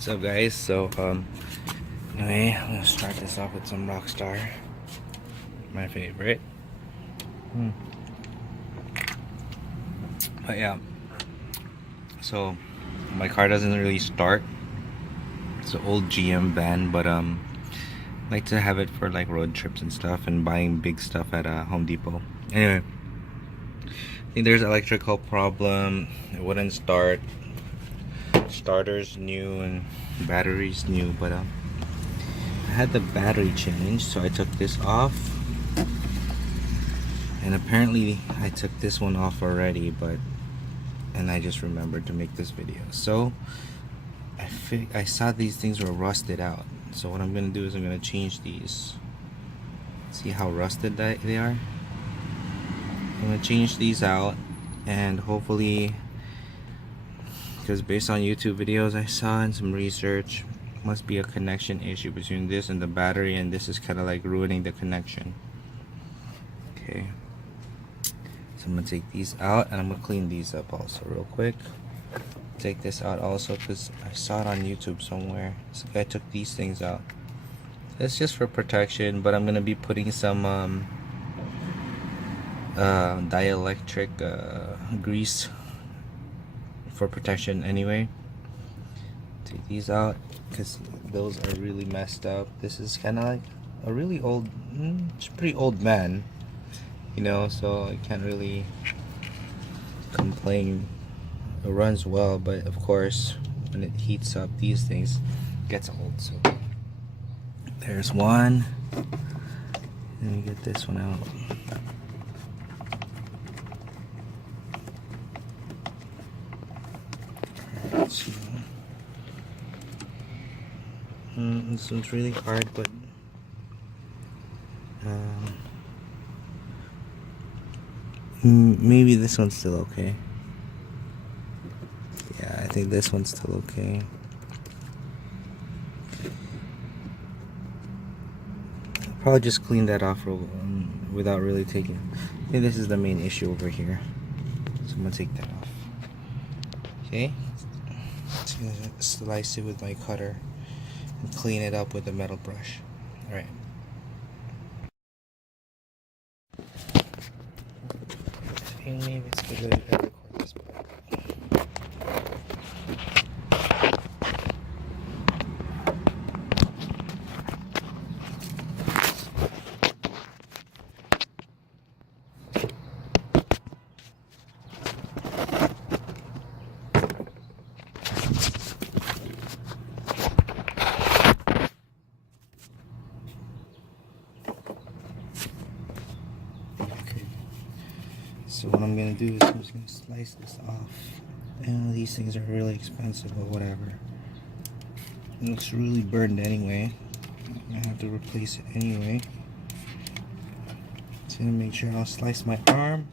What's up, guys? Anyway, I'm gonna start this off with some Rockstar, my favorite. But yeah, so my car doesn't really start. It's an old GM van, but I like to have it for like road trips and stuff, and buying big stuff at Home Depot. Anyway, I think there's an electrical problem. It wouldn't start. Starters new and batteries new, but I had the battery changed, so I took this off, and apparently I took this one off already, and I just remembered to make this video. So I saw these things were rusted out, so what I'm gonna do is I'm gonna change these. See how rusted they are? I'm gonna change these out, and hopefully, because based on YouTube videos I saw and some research, must be a connection issue between this and the battery, and this is kind of like ruining the connection. Okay, so I'm gonna take these out, and I'm gonna clean these up also real quick. Take this out also because I saw it on YouTube somewhere. This guy took these things out. It's just for protection, but I'm gonna be putting some dielectric grease for protection anyway. Take these out because those are really messed up. This is kind of like a really old, it's a pretty old man, you know, so I can't really complain. It runs well, but of course when it heats up, these things gets old. So there's one. Let me get this one out. So, this one's really hard, but maybe this one's still okay. Yeah, I think this one's still okay. I'll probably just clean that off without really taking. I think this is the main issue over here, so I'm gonna take that off. Okay, just gonna slice it with my cutter and clean it up with a metal brush. All right. I think maybe it's good to record this part. So what I'm gonna do is I'm just gonna slice this off. And these things are really expensive, but whatever. It looks really burned anyway. I have to replace it anyway. So I'm gonna make sure I'll slice my arm.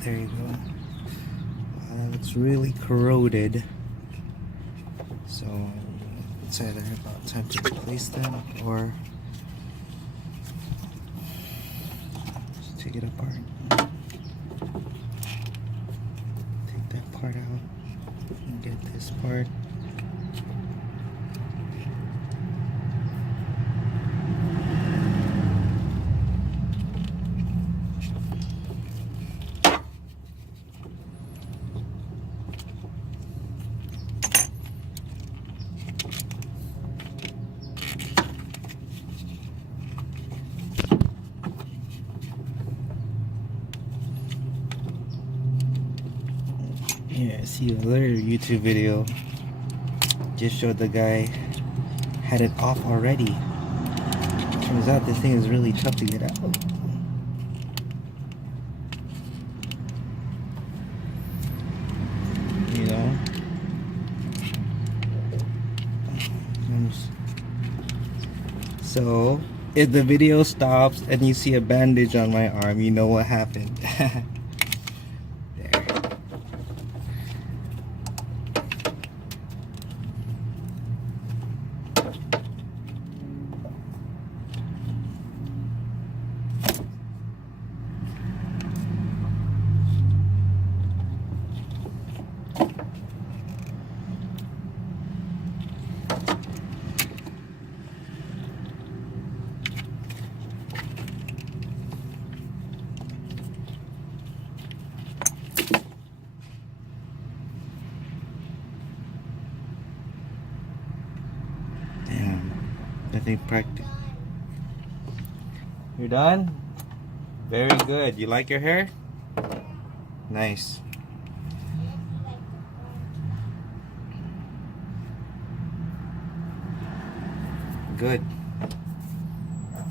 There you go. It's really corroded, so it's either about time to replace them or just take it apart. Take that part out and get this part. Yeah, I see another YouTube video just showed the guy had it off already. Turns out this thing is really tough to get out. You know? So, if the video stops and you see a bandage on my arm, you know what happened. There. I think practice. You're done? Very good. You like your hair? Nice. Good.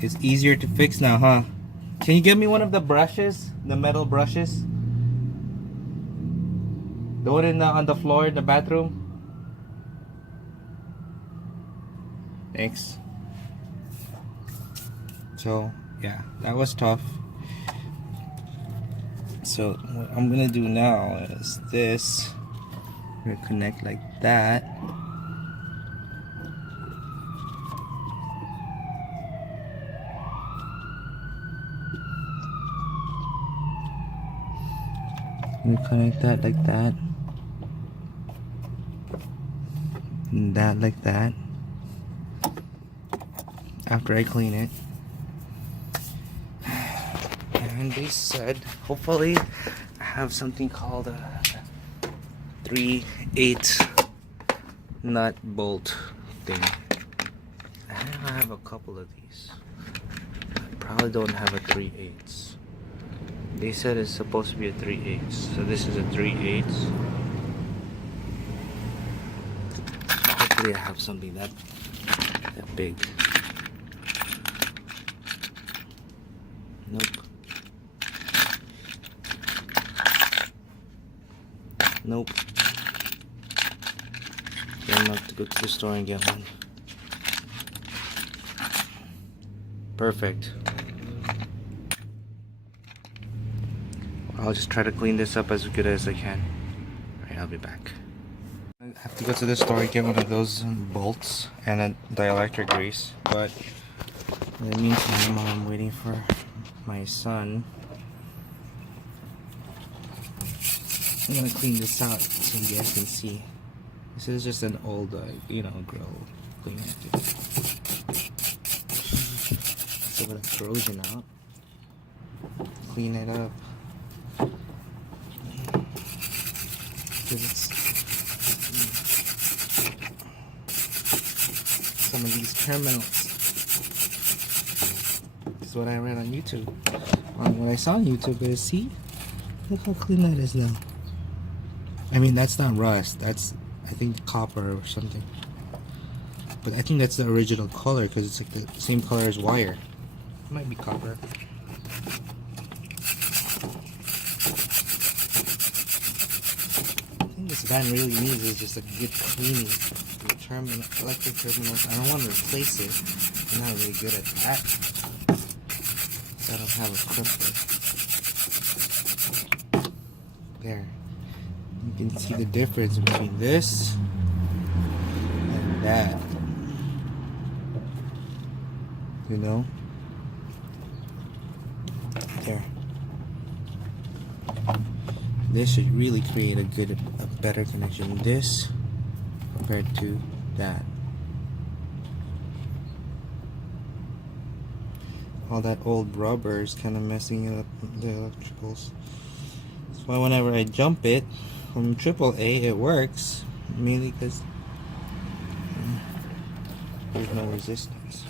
It's easier to fix now, huh? Can you give me one of the brushes? The metal brushes? The one on the floor in the bathroom? Thanks. So, yeah, that was tough. So, what I'm gonna do now is this. I'm gonna connect like that. You connect that like that, and that like that. After I clean it, and they said hopefully I have something called a 3/8 nut bolt thing. I have a couple of these. I probably don't have a 3/8. They said it's supposed to be a 3/8, so this is a 3/8. Hopefully I have something that big. Nope. Nope. I'm gonna have to go to the store and get one. Perfect. I'll just try to clean this up as good as I can. Alright, I'll be back. I have to go to the store and get one of those bolts and a dielectric grease, but in the meantime, while I'm waiting for my son, I'm gonna clean this out so you guys can see. This is just an old, grill cleaner. So with the corrosion out, clean it up. Some of these terminals. This is what I read on YouTube. What I saw on YouTube is, see? Look how clean that is now. I mean, that's not rust. That's, I think, copper or something. But I think that's the original color because it's like the same color as wire. It might be copper. I think this van really needs is just a good cleaning. The electric terminals. I don't want to replace it. I'm not really good at that. I don't have a crimper. There. You can see the difference between this and that. You know? There. This should really create a better connection. This compared to that. All that old rubber is kind of messing up the electricals. That's why whenever I jump it from AAA, it works. Mainly because there's no resistance.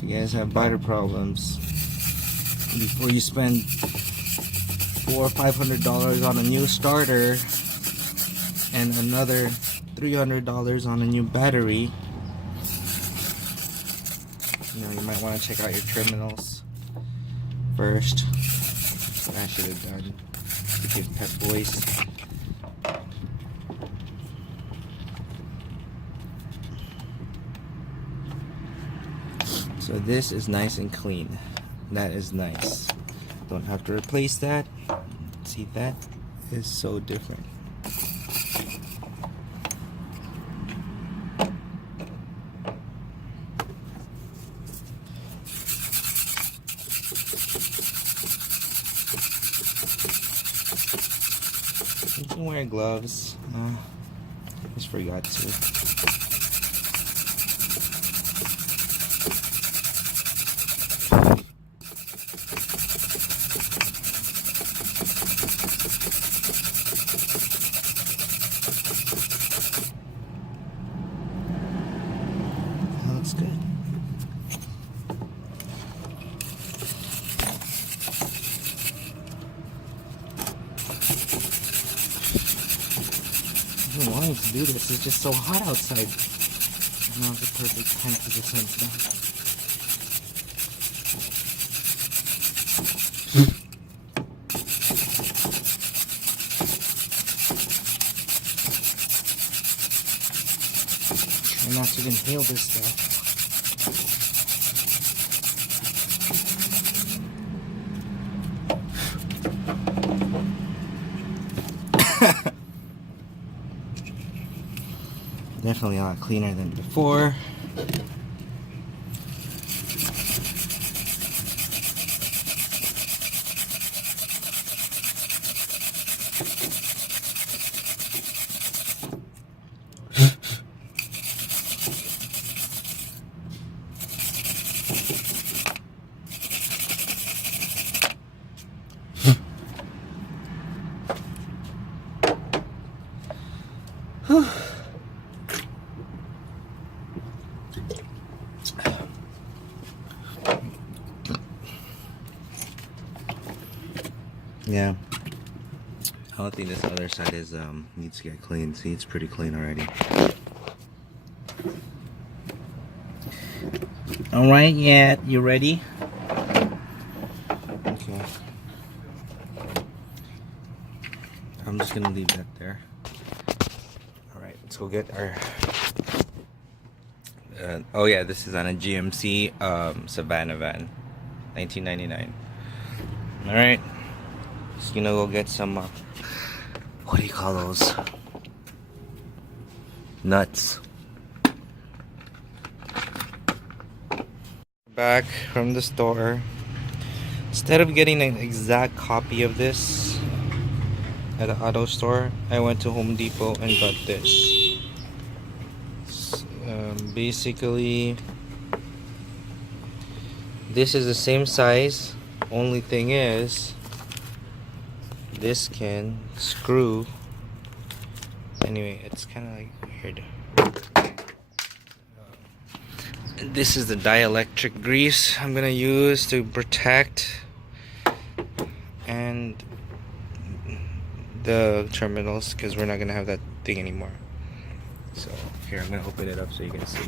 You guys have biter problems, before you spend $400 or $500 on a new starter and another $300 on a new battery, you might want to check out your terminals first. That's what I should have done to give Pep Boys. So this is nice and clean. That is nice. Don't have to replace that. See, that is so different. my gloves. Just forgot to. Looks good. I've been wanting to do this. It's just so hot outside. Now's the perfect time to get something done. Try not to inhale this stuff. Definitely a lot cleaner than before. Yeah, I don't think this other side is needs to get cleaned. See, it's pretty clean already. All right, yeah, you ready? Okay. I'm just gonna leave that there. All right, let's go get our. Oh yeah, this is on a GMC Savannah van, 1999. All right. Just gonna go get some, what do you call those? Nuts. Back from the store. Instead of getting an exact copy of this at the auto store, I went to Home Depot and got this. Basically, this is the same size. Only thing is, this can screw. Anyway, it's kind of like weird. This is the dielectric grease I'm gonna use to protect and the terminals, because we're not gonna have that thing anymore. So here, I'm gonna open it up so you can see.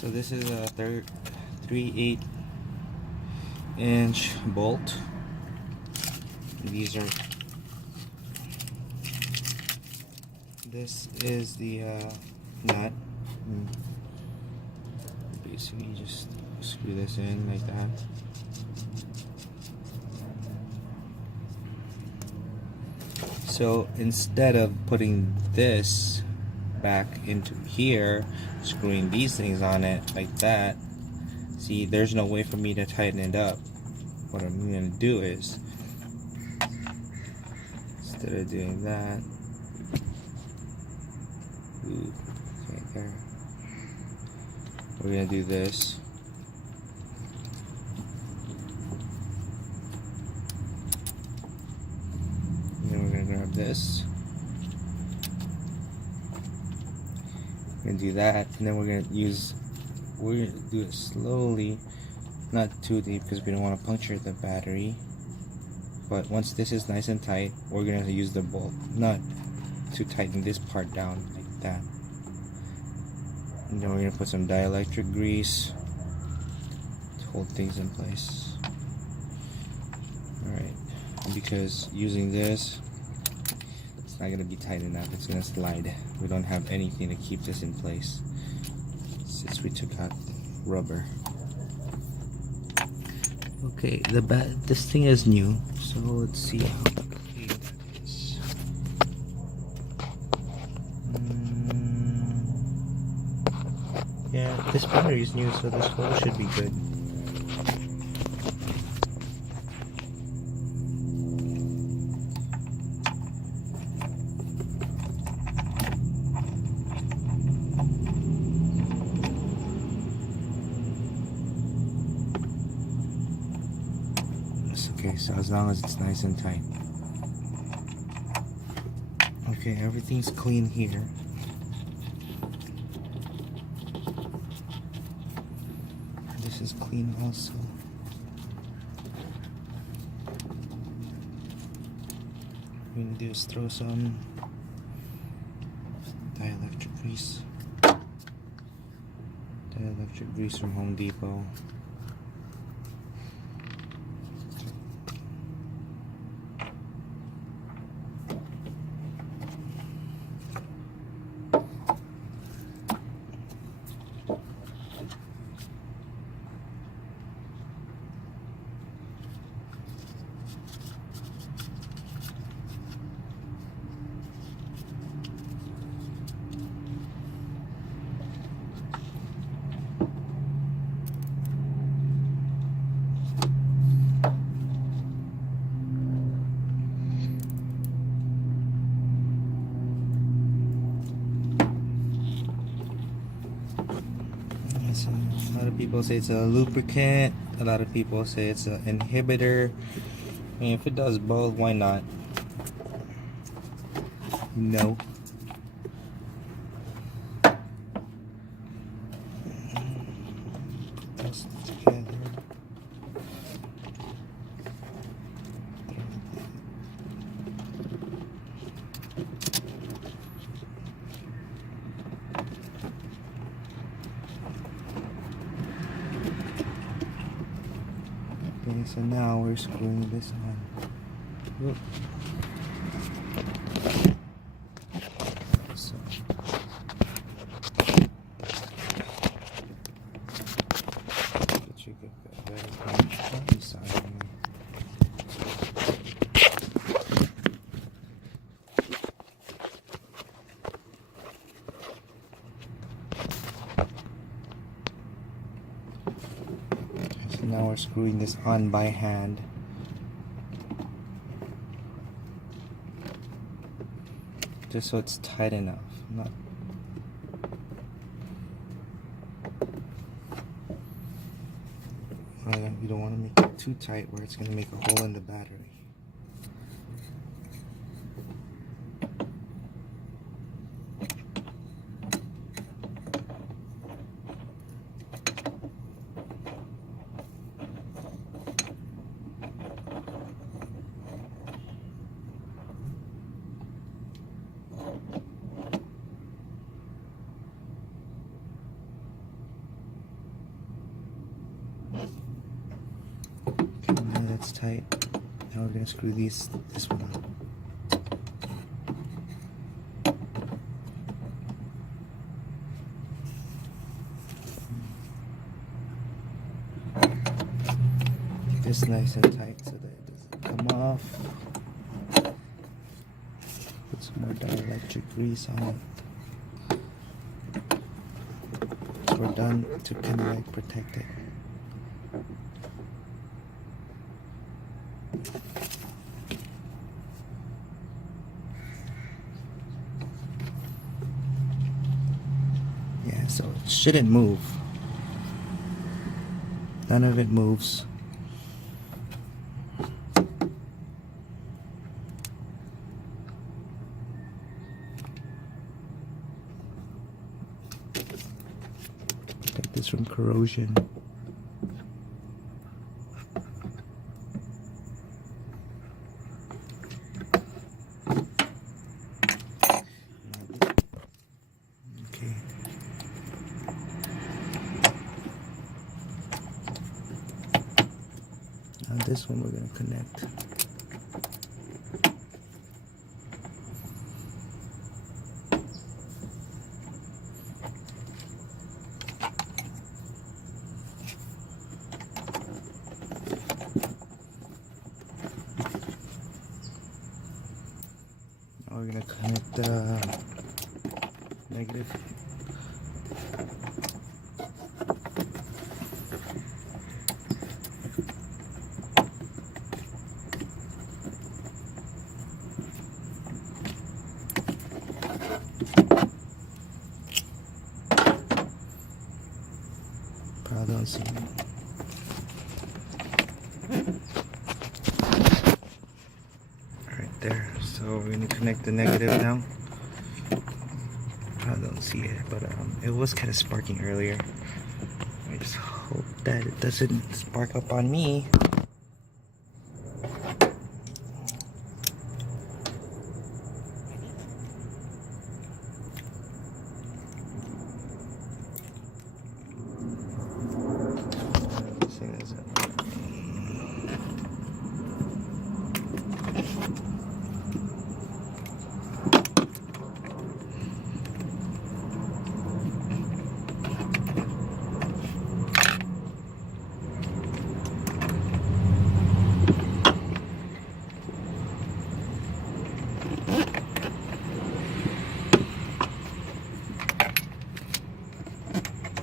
So this is a 3/8 inch bolt. These are. This is the nut. Basically, just screw this in like that. So instead of putting this back into here, screwing these things on it like that, see, there's no way for me to tighten it up. What I'm gonna do is, instead of doing that, right there, we're gonna do this. And then we're gonna grab this. We're gonna do that, and then we're gonna do it slowly, not too deep because we don't want to puncture the battery. But once this is nice and tight, we're gonna use the bolt nut to tighten this part down like that. And then we're gonna put some dielectric grease to hold things in place. Alright, because using this, it's not gonna be tight enough, it's gonna slide. We don't have anything to keep this in place since we took out rubber. Okay, this thing is new, so let's see how clean that is. Yeah, this printer is new, so this hole should be good. It's okay, so as long as it's nice and tight. Okay, everything's clean here. This is clean also. What we're gonna do is throw some dielectric grease. Dielectric grease from Home Depot. A lot of people say it's a lubricant. A lot of people say it's an inhibitor. I mean, if it does both, why not? No. Put this together. Okay, so now we're screwing this on. Whoop. So. Get you very side. Now we're screwing this on by hand. Just so it's tight enough. Not you don't want to make it too tight where it's going to make a hole in the battery. Okay, now that's tight. Now we're going to screw this one on. Get this nice and tight so that it doesn't come off. Put some more dielectric grease on it. So we're done to kind of like protect it. Yeah, so it shouldn't move. None of it moves. Protect this from corrosion. Now this one we're going to connect. Now we're going to connect the negative. Right there. So we're gonna connect the negative now. I don't see it, but it was kind of sparking earlier. I just hope that it doesn't spark up on me.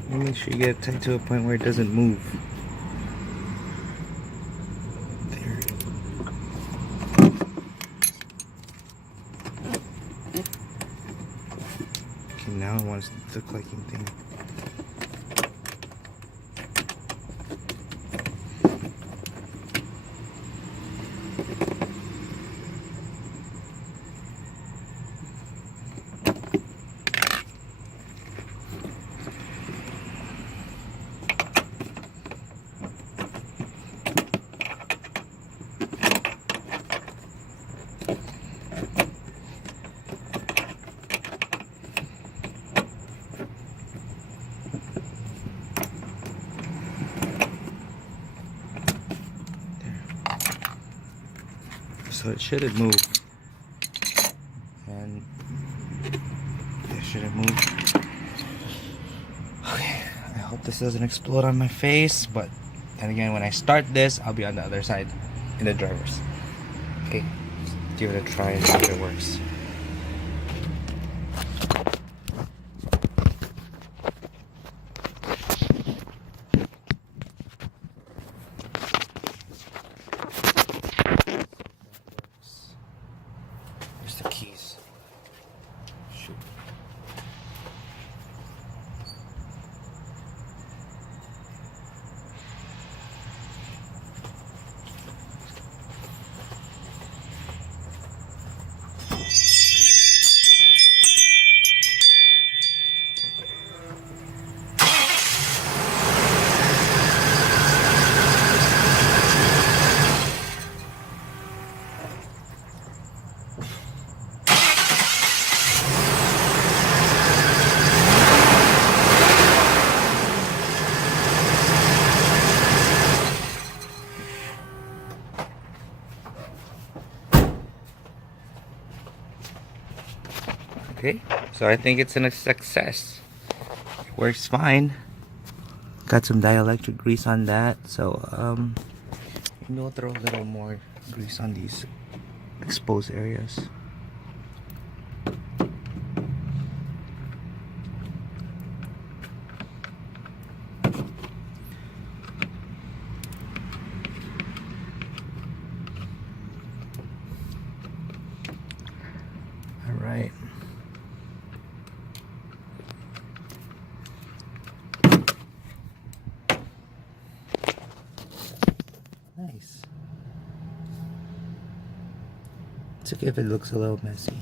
Make sure you get it tight to a point where it doesn't move. There. Okay, now it wants the clicking thing. So it shouldn't move, and it shouldn't move. Okay, I hope this doesn't explode on my face, but then again, when I start this, I'll be on the other side in the driver's. Okay, let's give it a try and see if it works. The keys. Shoot. Okay, so I think it's a success. It works fine. Got some dielectric grease on that, so maybe we'll throw a little more grease on these exposed areas. All right. Nice. It's okay if it looks a little messy.